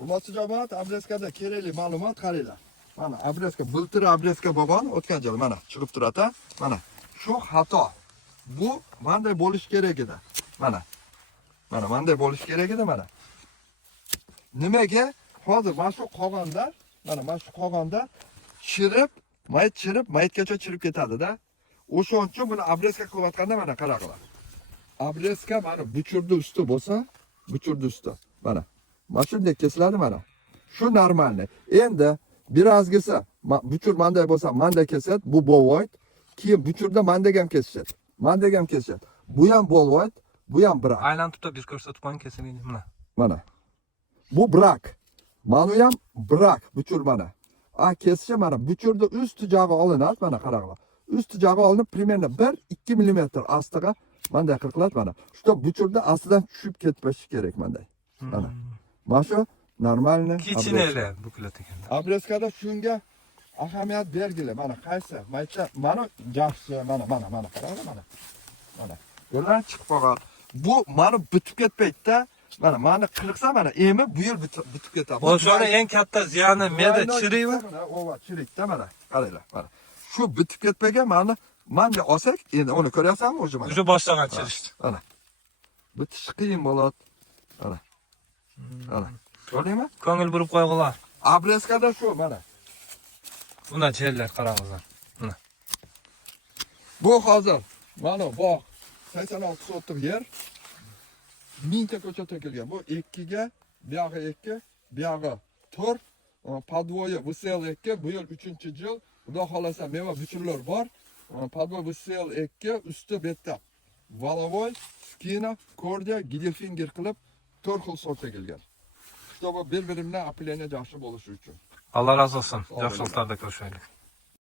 Hurmatli jamoat, Abreskada kerakli ma'lumot qaranglar. Mana Abreska, bultur Abreska bo'lgan, o'tgan yil mana chiqib turadi. Mana shu xato. Bu bunday bo'lish kerak edi. Mana. Mana bunday bo'lish kerak edi mana. Nimaga? Hozir mana shu qog'onda, mana shu qog'onda chirib, maytgacha chirib ketadi-da. O'shaning uchun buni Abreska qilayotganda mana qaranglar. Abreska mana buchurdi usti bo'lsa, buchurdi usti. Mana. Mana shunday kesiladi mana. Shu normalni. Endi birozgisi buchur manday bo'lsa, manday kesadi, bu bolvoyd. Keyin buchurda manday ham kesishadi. Manday ham kesishadi. Bu ham bolvoyd, bu ham brak. Aylantib da bir ko'rsatib qo'ying kesilgan mana. Mana. Bu brak. Mana ham brak, buchur mana. Kesishi mana buchurda üst jag'i olinadi, mana qaranglar. Üst jag'i olinib, примерно 1-2 mm ostiga manday qilib mana. Shu buchurda astidan tushib ketmashi kerak manday. Mana. Mana shu normalni Kichinalar buklab ekan. Abreskada shunga ahamiyat bergili. Mana qaysi? Mana yaxshi, mana qaranglar mana. Mana. Yo'llar chiqib qolgan. Bu mana bitib ketmaydi-da. Mana qirqsa mana emi bu yil bitib ketadi. O'shani eng katta ziyoni meda chiriymi? Ova chirikda mana. Qaranglar, mana. Shu bitib ketmagan manga olsak, endi uni ko'ryapsanmi o'zi mana. O'sha boshlagan chirishdi. Mana. Bitish qiyin bo'ladi. Mana. Mana. Ko'rdingmi? Ko'ngil burib qo'yg'ular. Abreskada shu mana. Buna jellar qaranglar. Mana. Bu hozir mana bog' 86 sotix yer. Mingta ko'cha to'kilgan. Bu 2 ga, bu yog'i 2, bu yog'i 4, podvoyi VSL 2, bu yil 3-yil. Xudo xolasa meva buchurlar bor. Podvoy VSL 2, usti bitta. Valovoy, skina, kordiya, gidelfinger qilib 4 xil sort ekilgan. Shu bir-birini apilene yaxshi bo'lishi uchun. Alloh razı olsun. Yaxshiliklarda ko'rishaylik.